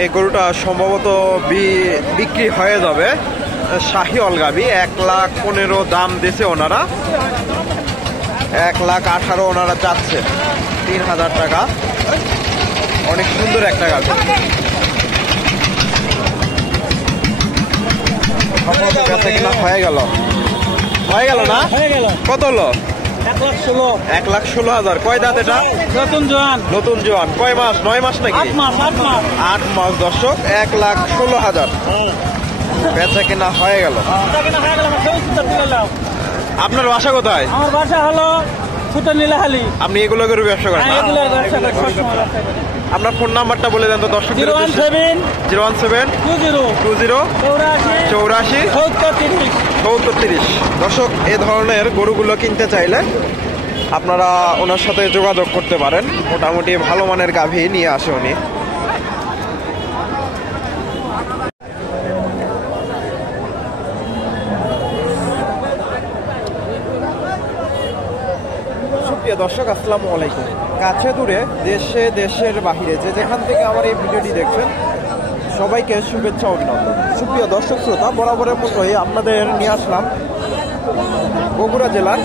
এই গরুটা সম্ভবত বিক্রি হয়ে যাবে। শাহিওয়াল গাভী, 1,15,000 দাম দিয়েছে ওনারা, 1,18,000 ওনারা চাচ্ছে, 3,000 টাকা। অনেক সুন্দর একটা গাভী। কিনা হয়ে গেল না? কত হলো? 1,16,000। কয় দাঁত এটা? নতুন জোয়ান। কয় মাস? 9 মাস নাকি? 8 মাস দর্শক। 1,16,000 বেচা কেনা হয়ে গেল। আপনার বাসা কোথায়? আমার বাসা হলো নীলাহালি। আপনি এগুলো করে ব্যবসা করেন? আপনার ফোন নাম্বারটা বলে দেন তো দর্শক। 0172084 দর্শক, এ ধরনের গরুগুলো কিনতে চাইলে আপনারা ওনার সাথে যোগাযোগ করতে পারেন। মোটামুটি ভালো মানের গাভী নিয়ে আসে উনি। দর্শক আসসালামু আলাইকুম। কাছে দূরে, দেশে দেশের বাহিরে যে যেখান থেকে আমার এই ভিডিওটি দেখছেন সবাইকে শুভেচ্ছা অভিনন্দন। সুপ্রিয় দর্শক শ্রোতা, বরাবরের মতোই আপনাদের নিয়ে আসলাম বগুড়া জেলার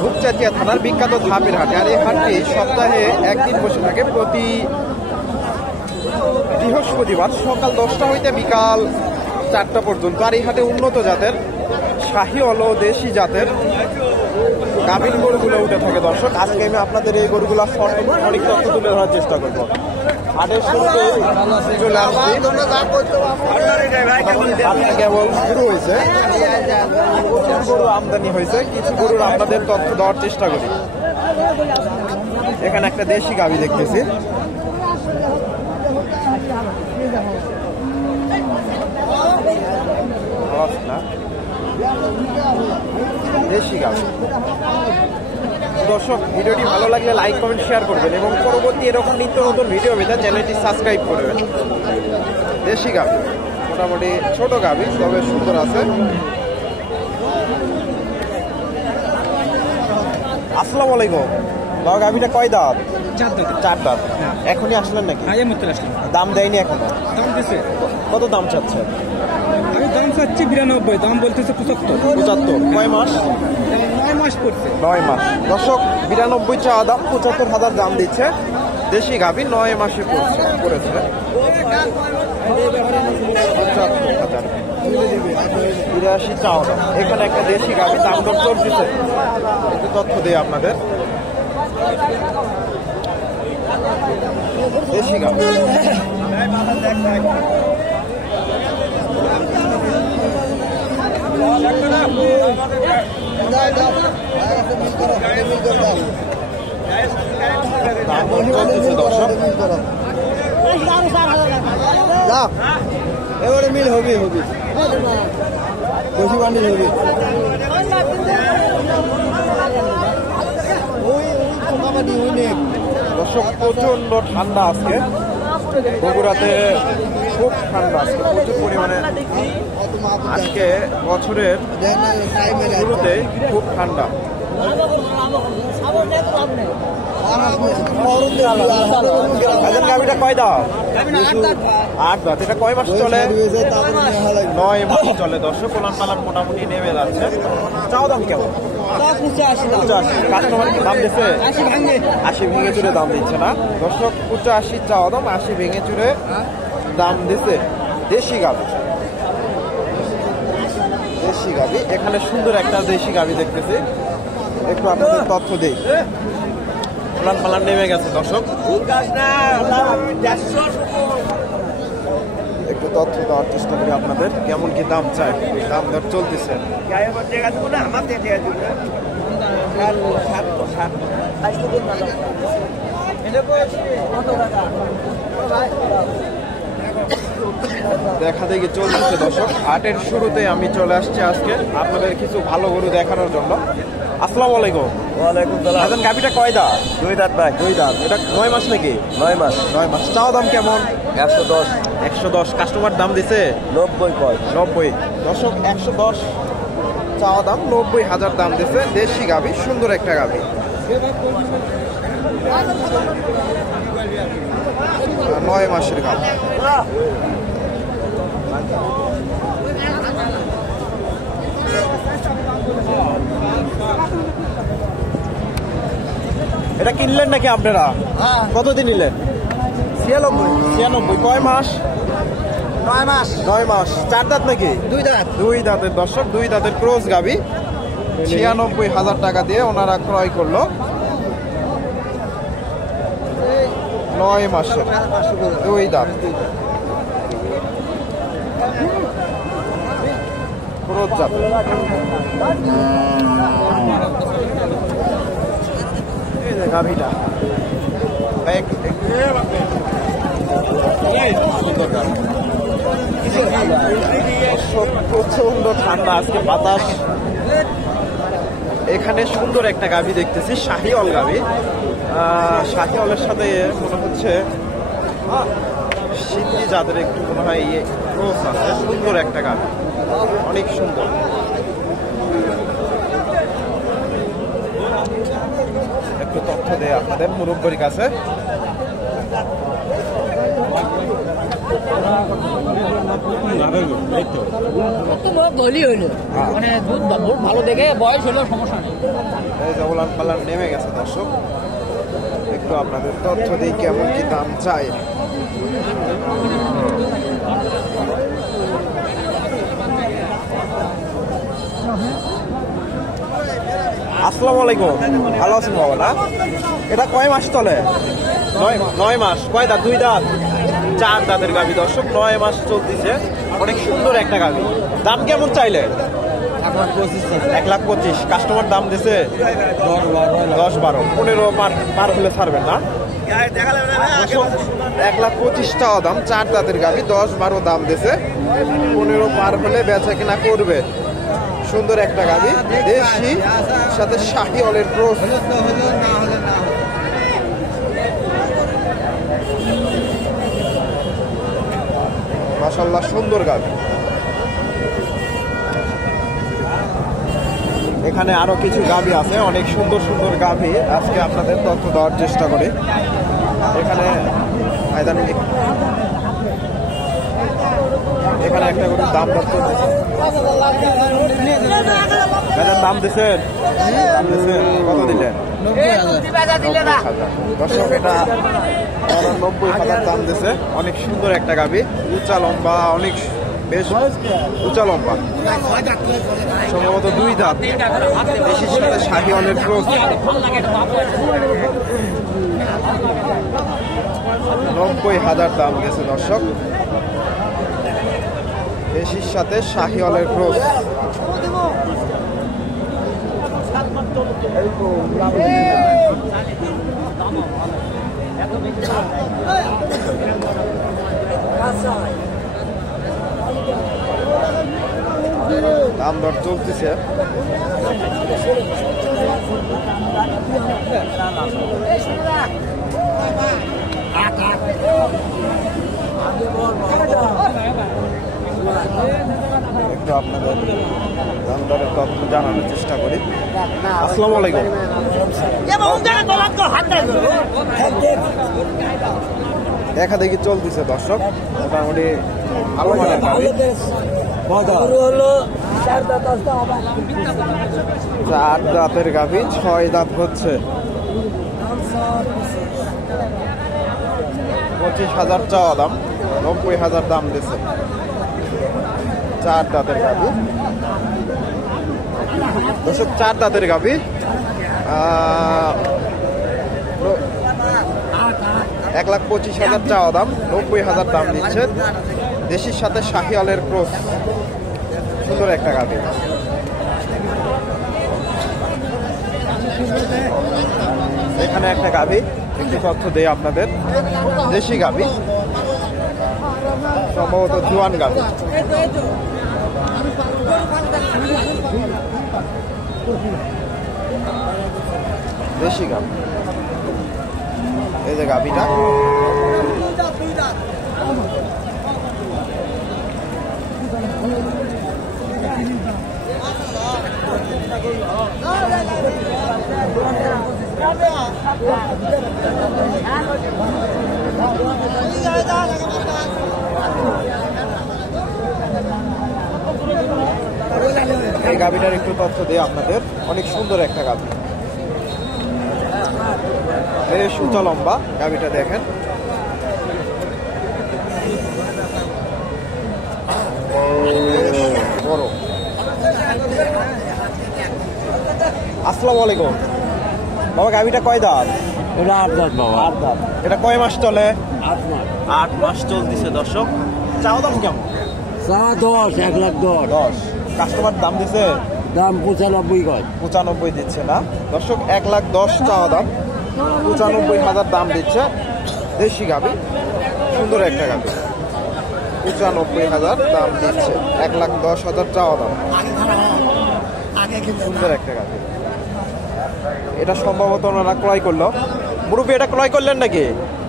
ধূপচাচিয়া থানার বিখ্যাত ধাপের হাটে। আর এই হাটটি সপ্তাহে একদিন বসে থাকে, প্রতি বৃহস্পতিবার সকাল 10টা হইতে বিকাল 4টা পর্যন্ত। আর এই হাটে উন্নত জাতের শাহিওয়াল ও দেশি জাতের গাভীর গরুগুলো উঠে থাকে দর্শক। আজকে আমি আপনাদের এই গরুগুলো অনেক তথ্য তুলে ধরার চেষ্টা করবো। হাটের শুরুতে চলে আসছি, কেবল শুরু হয়েছে, গরু আমদানি হয়েছে। কিছু গরুর আপনাদের তথ্য দেওয়ার চেষ্টা করি। এখানে একটা দেশি গাভী দেখতেছি, দেশি গাভী। দর্শক, ভিডিওটি ভালো লাগলে লাইক কমেন্ট শেয়ার করবেন এবং পরবর্তী এরকম নিত্য নতুন ভিডিও পেতে চ্যানেলটি সাবস্ক্রাইব করবেন। দেশি গাভী, মোটামুটি ছোট গাভী, তবে সুন্দর আছে। আসসালামু আলাইকুম। গাভীটা কয় দাঁত? 4 দাঁত। এখনই আসলেন নাকি? দাম দেয়নি এখনো? কত দাম চাচ্ছে? আমি দাম চাচ্ছি 92, দাম বলতেছে 75। কয় মাস? 9 মাস পড়ছে। 9 মাস দর্শক। 92 চাওয়া দাম, 75,000 দাম দিচ্ছে। দেশি গাভী 9 মাসে পড়েছে। 85 চাওয়া দাম। এখানে একটা দেশি গাভী, দাম দর চলছে, একটু তথ্য দিই আপনাদের। দেশি গাভী এবারে মিল হবে বেশি বান্ডিল হবে। দর্শক, প্রচন্ড ঠান্ডা আজকে বগুড়াতে, খুব ঠান্ডা আজকে, প্রচুর পরিমাণে। আজকে বছরের শুরুতে খুব ঠান্ডা। গাভীটা কয় দাও? 8 দাঁত। এটা কয় মাস চলে? 9 মাস চলে দর্শক। কোলান পালান মোটামুটি নেমে যাচ্ছে। চাও দাম কেমন? 85। কাস্টমার কি দাম দিচ্ছে? 80 ভেঙে চুরে দাম দিচ্ছে না দর্শক। 85 চাওয়া দাম, 80 ভেঙে চুরে দাম দিচ্ছে। দেশি গাভী, দেশি গাভী। এখানে সুন্দর একটা দেশি গাভী দেখতেছি, একটু আপনাদের তথ্য দেই। প্লান পালান নেমে গেছে দর্শক, একটু তথ্য দেওয়ার চেষ্টা করি আপনাদের। কেমন কি দাম চায়, দাম দর চলতেছে। দেখা দেখি চলতেছে দর্শক। হাটের শুরুতে আমি চলে আসছি আজকে আপনাদের কিছু ভালো গরু দেখানোর জন্য। আসসালামু আলাইকুম। ওয়ালাইকুম সালাম। গাভীটা কয় দাঁত? 2 দাঁত ভাই। 2 দাঁত। এটা 9 মাস নাকি? 9 মাস। 9 মাস। চাওয়া দাম কেমন? 110। 110। কাস্টমার দাম দিছে 90 কয়। 90 দর্শক। 110 চাওয়া দাম, 90,000 দাম দিছে। দেশি গাভী, সুন্দর একটা গাভী। 9 মাসের গাভী। এটা কিনলেন নাকি আপনারা? কতদিন নিলেন? 96। কয় মাস? 9 মাস। 9 মাস। 4 দাঁত নাকি? 2 দাঁত। 2 দাঁতের দর্শক, 2 দাঁতের ক্রস গাভী। 96,000 টাকা দিয়ে ওনারা ক্রয় করলো। 9 মাসের 2 দাঁত ক্রস জাত। এই যে গাভীটা প্রচন্ড ঠান্ডা আজকে, বাতাস। এখানে সুন্দর একটা গাভী দেখতেছি, শাহিওয়াল গাভী। শাহিওয়ালের সাথে মনে হচ্ছে সিন্ধি জাতের একটু মনে হয় ক্রস আছে। সুন্দর একটা গাভী, অনেক সুন্দর। একটু তথ্য দেয় আপনাদের মুরব্বীর কাছে। মানে দুধ ভালো দেখে বয়স হলো সমস্যা নেই। এই যে উলান পালান নেমে গেছে দর্শক, একটু আপনাদের তথ্য দিই কেমন কি দাম চাই। আসসালামু আলাইকুম, ভালো আছেন বাবা? না, এটা কয় মাস চলে? 9 মাস। কয় দাঁত? 2 দাঁত। 4 দাঁতের গাভী দর্শক, 9 মাস চলতেছে। অনেক সুন্দর একটা গাভী। দাম কেমন চাইলে? 1,25,000। কাস্টমার দাম দিছে 10-12, 15 পার হলে ছাড়বেন না? 1,25,000 টাকা দাম। 4 দাঁতের গাভী, 10-12 দাম দিছে। 15 পার হলে বেচা কিনা করবে। সুন্দর একটা গাভী, দেশি সাথে শাহিওয়ালের ক্রস। মাশাআল্লাহ, সুন্দর গাভী। এখানে আরো কিছু গাভী আছে, অনেক সুন্দর সুন্দর গাভী। আজকে আপনাদের তথ্য দেওয়ার চেষ্টা করি। এখানে এখানে একটা করে দাম দর দাম দিচ্ছেন? কত দিলেন? 90,000। দর্শক, এটা 90,000 দাম দিছে। অনেক সুন্দর একটা গাভী, উঁচা লম্বা, অনেক বেশ উঁচা লম্বা। সম্ভবত 2 দাঁত, দেশির সাথে শাহিওয়ালের ক্রস। 90,000 দাম গেছে দর্শক, দেশির সাথে শাহিওয়ালের ক্রস। দাম দর চলতেছে। একটু আপনাদের দাম দরের তথ্য জানানোর চেষ্টা করি। আসসালামু আলাইকুম। দেখা দেখি চলতেছে দর্শক, মোটামুটি ভালো মানের গাভী। 4 দাঁতের গাভী, 6 দাঁত হচ্ছে। 25,000 চাওয়া দাম, 90,000 দাম দিচ্ছে। 4 দাঁতের গাভী দর্শক, 4 দাঁতের গাভী। 1,25,000 চাওয়া দাম, 90,000 দাম দিচ্ছে। দেশির সাথে শাহিওয়ালের ক্রস। সুন্দর একটা গাভী। এখানে একটা গাভী, একটু তথ্য দেই আপনাদের। দেশি গাভী, সম্ভবত জোয়ান গাভী। দেশি গাভী, এই যে গাভীটা। এই গাভিটার একটু তথ্য দিয়ে আপনাদের, অনেক সুন্দর একটা গাভি, বেশ উঁচা লম্বা গাভিটা দেখেন। বড়। আসসালামু আলাইকুম বাবা, গাভিটা কয় দাঁত? এটা 8 দাঁত বাবা। 8 দাঁত। এটা কয় মাস চলে? 8 মাস। 8 মাস চলতেছে দর্শক। চাও দাম কেমন? চা 10, 1,10,000। 10। কাস্টমার দাম দিছে? দাম 95 কয়। 95 দিচ্ছে না দর্শক, 1,10,000 চাওয়া দাম, 95,000 দাম দিচ্ছে। দেশি গাভি, সুন্দর একটা গাভি, 95,000 দাম দিচ্ছে, 1,10,000 চাওয়া দাম, সুন্দর একটা গাভি। এটা সম্ভবত ওনারা ক্রয় করলো। মুরব্বী এটা ক্রয় করলেন নাকি?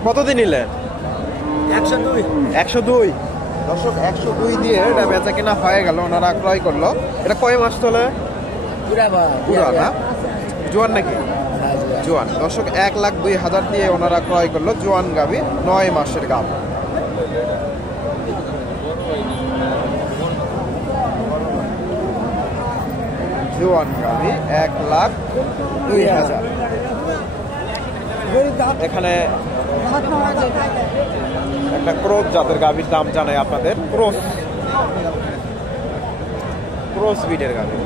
কতদিন নিলেন? 102 দর্শক, 102 দিয়ে এটা বেচা কিনা হয়ে গেল, ওনারা ক্রয় করলো। এটা কয় মাস চলে? পুরা না, জোয়ান নাকি? জোয়ান দর্শক, 1,02,000 দিয়ে ওনারা ক্রয় করলো জোয়ান গাভি, 9 মাসের গাভ। জোয়ান গাভি 1,02,000। এখানে একটা ক্রস জাতের গাভির দাম জানাই আপনাদের, ক্রস বিটের গাভি।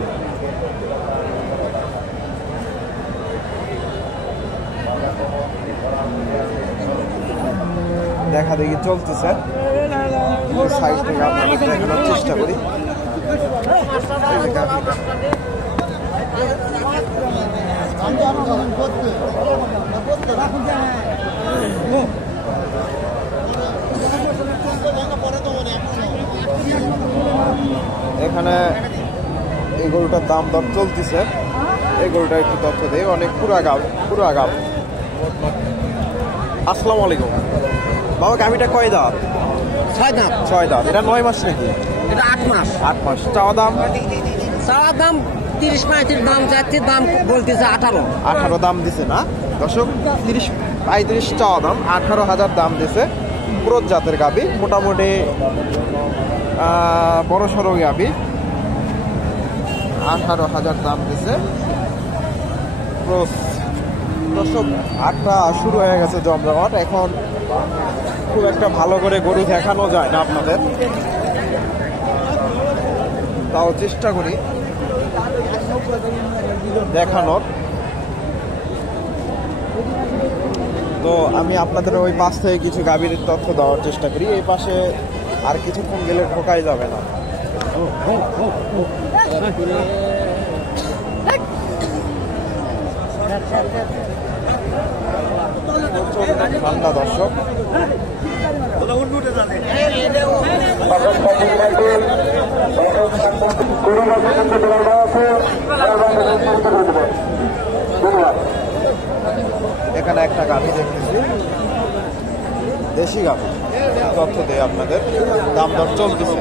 দেখা দেখি চলতেছে, সাইড থেকে আপনাদের দেখানোর চেষ্টা করি। এখানে এই গরুটার দাম দর চলতেছে, এই গরুটা একটু তথ্য দেয়, অনেক পুরা গাব। আসসালামু আলাইকুম বাবা, গাভিটা কয় দাঁত? 6 দাঁত। 6 দাঁত। এটা 9 মাস নাকি? এটা 8 মাস। 8 মাস। চাওয়া দাম? চাওয়া দাম 30-35 দাম যাচ্ছে, দাম বলতেছে 18। 18 দাম দিছে না দর্শক, 30-35 চাওয়া দাম, 18,000 দাম দিছে। ক্রস জাতের গাভি, মোটামুটি বড় সড়ো গাভি, 18,000 দাম দিছে। ক্রস দর্শক, হাটটা শুরু হয়ে গেছে জমজমাট। এখন খুব একটা ভালো করে গরু দেখানো যায় না আপনাদের, তাও চেষ্টা করি দেখানোর। তো আমি আপনাদের ওই পাশ থেকে কিছু গাভীর তথ্য দেওয়ার চেষ্টা করি। এই পাশে আর কিছুক্ষণ গেলে ঢোকাই যাবে না, ঠান্ডা দর্শক। এখানে একটা গাভী দেখতেছি, দেশি গাভী, তথ্য দেয় আপনাদের, দাম দর চলতেছে।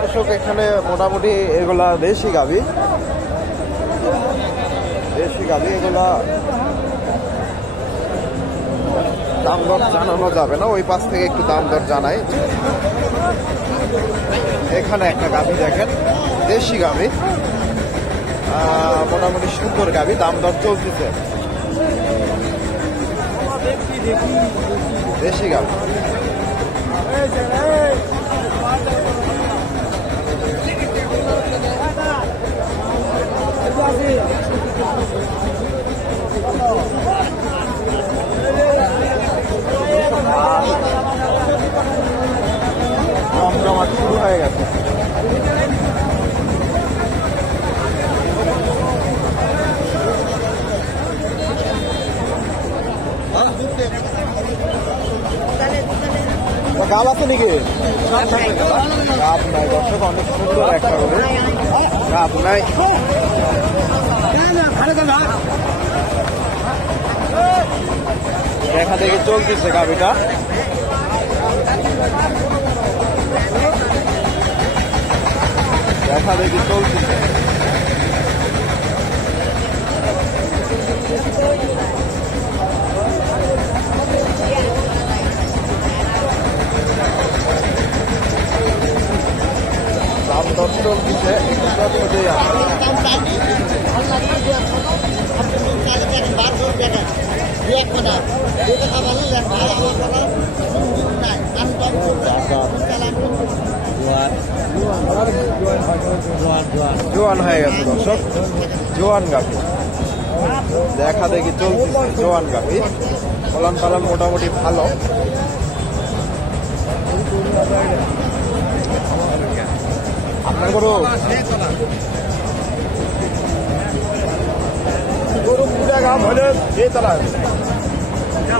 দর্শক, এখানে মোটামুটি এগুলা দেশি গাভী, এগুলা দাম দর জানানো যাবে না, ওই পাশ থেকে একটু দাম দর জানাই। এখানে একটা গাভী দেখেন, দেশি গাভী, মোটামুটি সুন্দর গাভী, দাম দর চলতেছে। দেশি গাভী জমজমাট শুরু হয়ে গেছে। গাব আছে নাকি? গাব নাই দর্শক, অনেক সুন্দর একটা গরু, গাব নাই। দেখা দেখি চলতেছে গাভিটা। দেখা দেখি চলতেছে। দাম দর চলতেছে, একটু তথ্য দিয়ে জোয়ান হয়ে গেছে দর্শক, জোয়ান গাভি দেখা দেখি চলতেছে, জোয়ান গাভি ফলন পালন মোটামুটি ভালো। আপনার গরু গরু পূজা গাম হলে যেতলা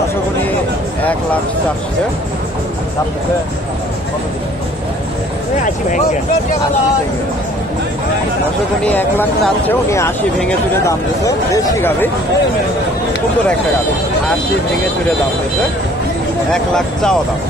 আশা করি 1,04,000 চাপতেছে। আশা করি 1 লাখ চাচ্ছে, উনি 80 ভেঙে চুরে দাম দিচ্ছে। দেশি গাভি, সুন্দর একটা গাভি, 80 ভেঙে চুরে দাম দিচ্ছে, 1 লাখ চাওয়া দাম।